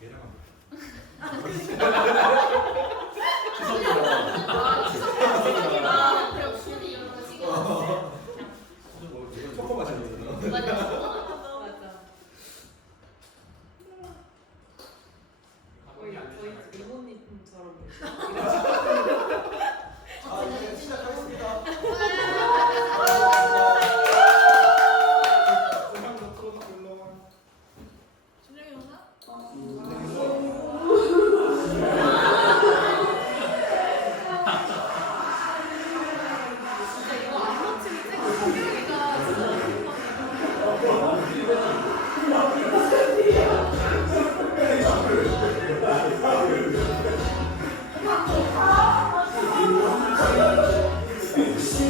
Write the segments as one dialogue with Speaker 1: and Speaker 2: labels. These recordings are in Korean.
Speaker 1: 계량합니다.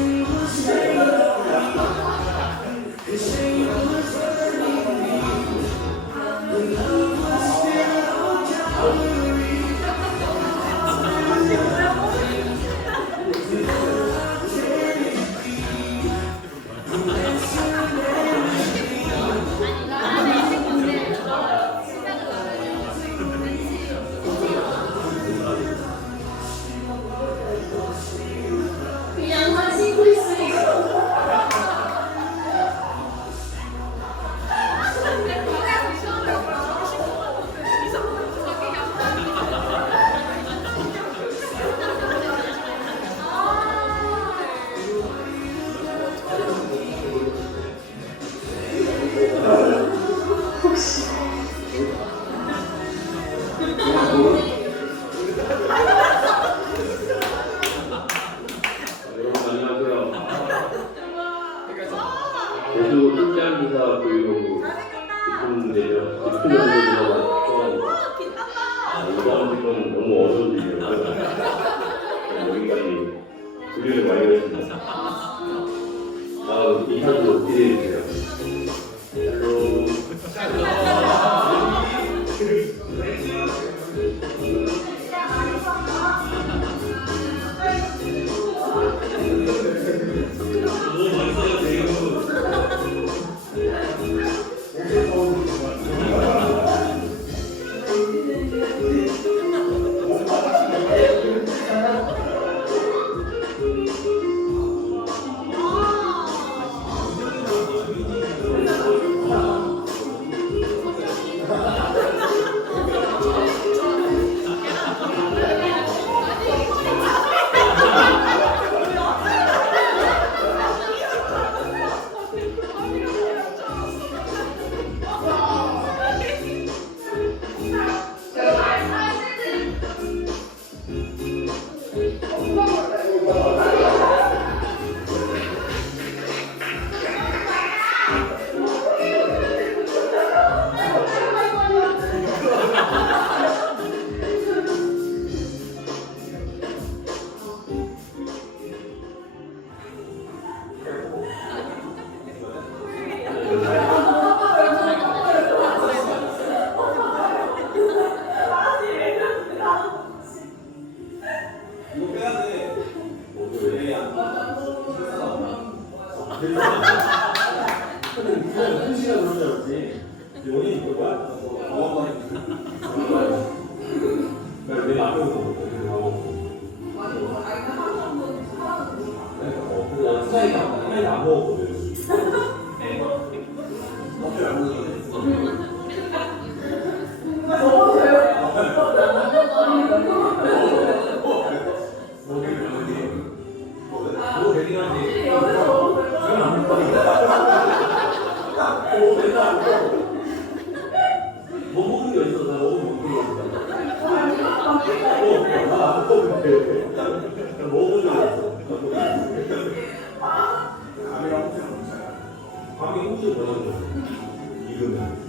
Speaker 2: It was
Speaker 1: Hallelujah. 한국이 어디서 나오고 못 들어온다. 어, 안 먹는데. 먹은 줄 알았어. 밤에 혹시 뭐라고 이름은?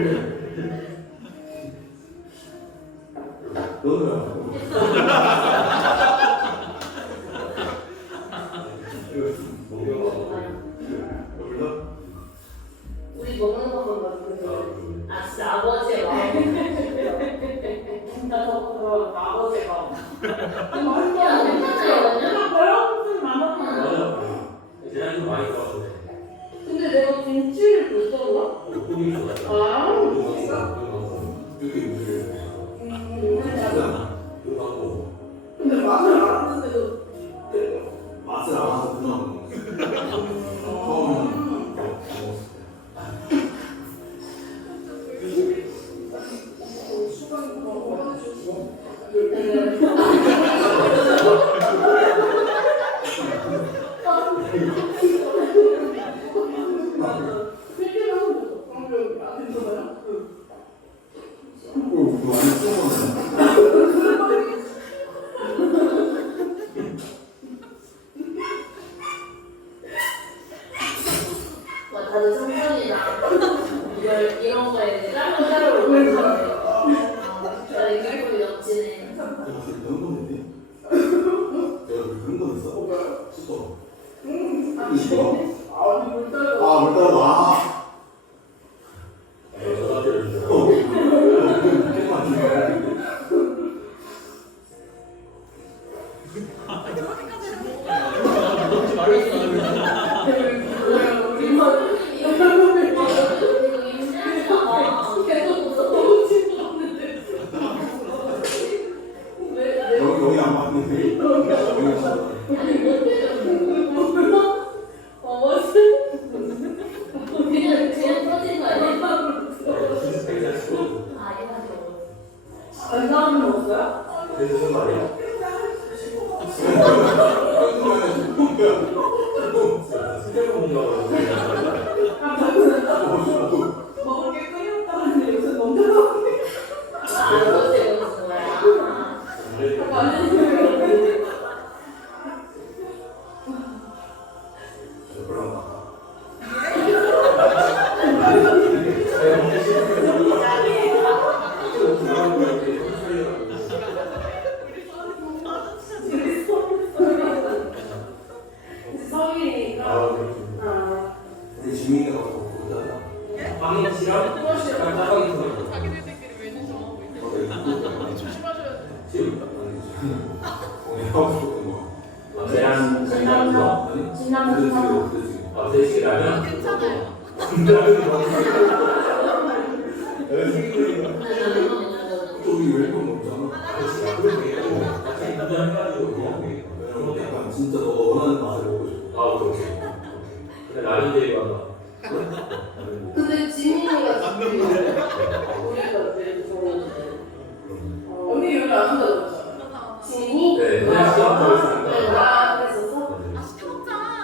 Speaker 1: Hallelujah.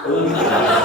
Speaker 3: Ou...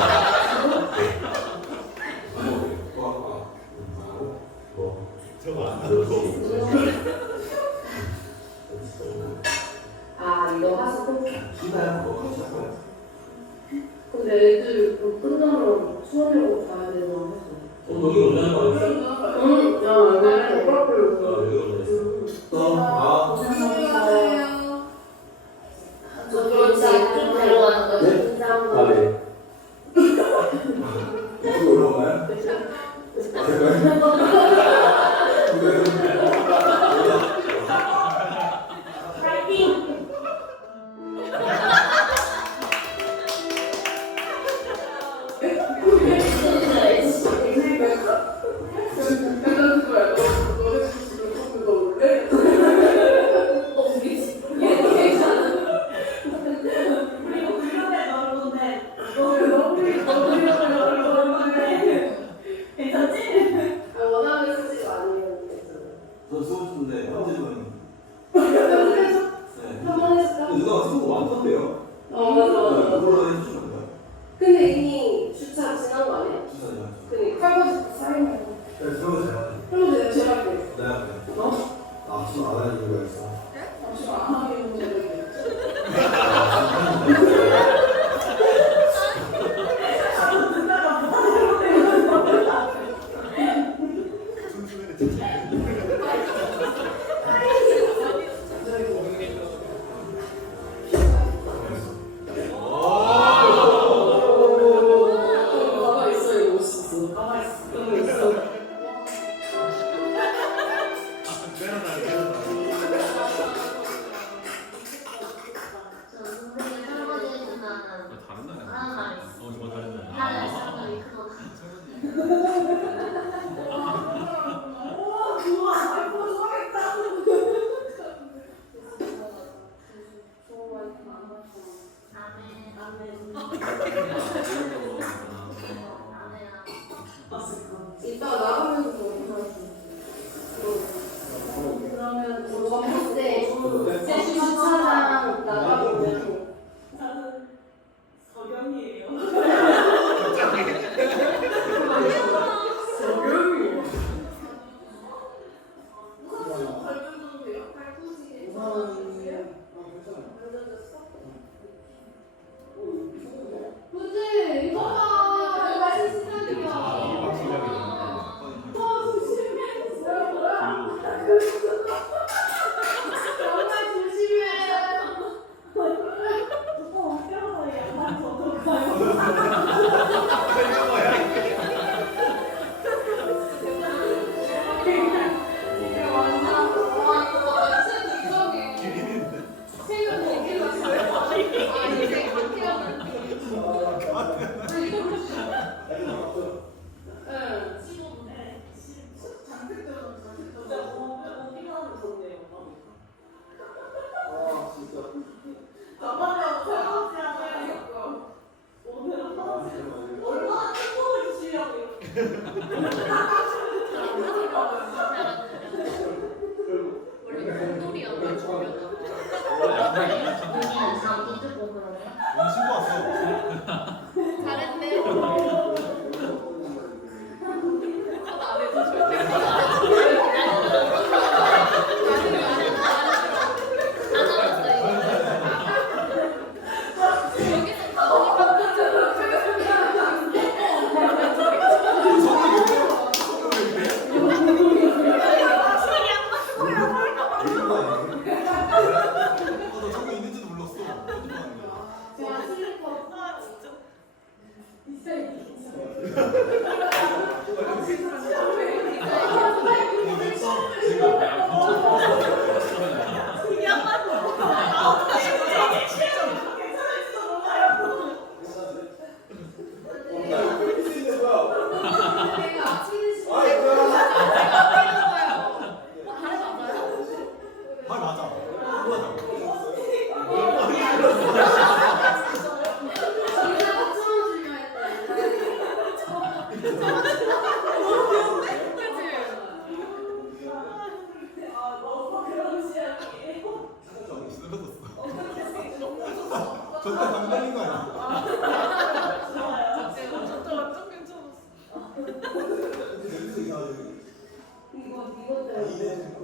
Speaker 3: Amen.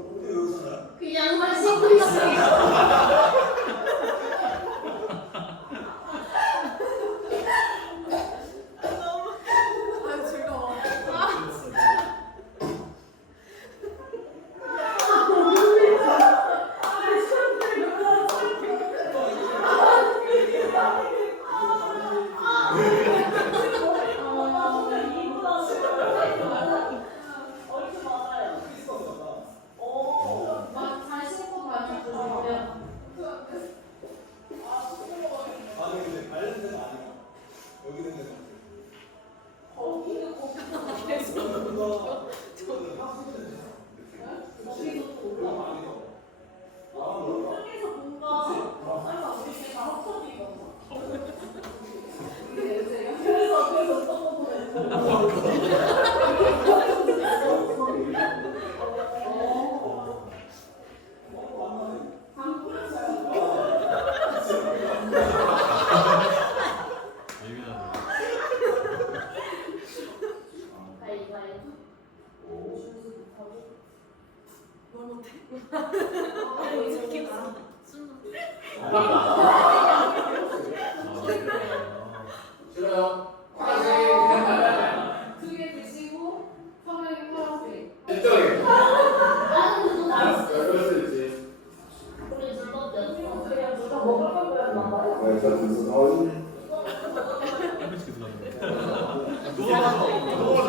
Speaker 1: Lord,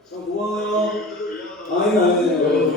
Speaker 1: 자, 고마워요. 아유, 아유, 아니.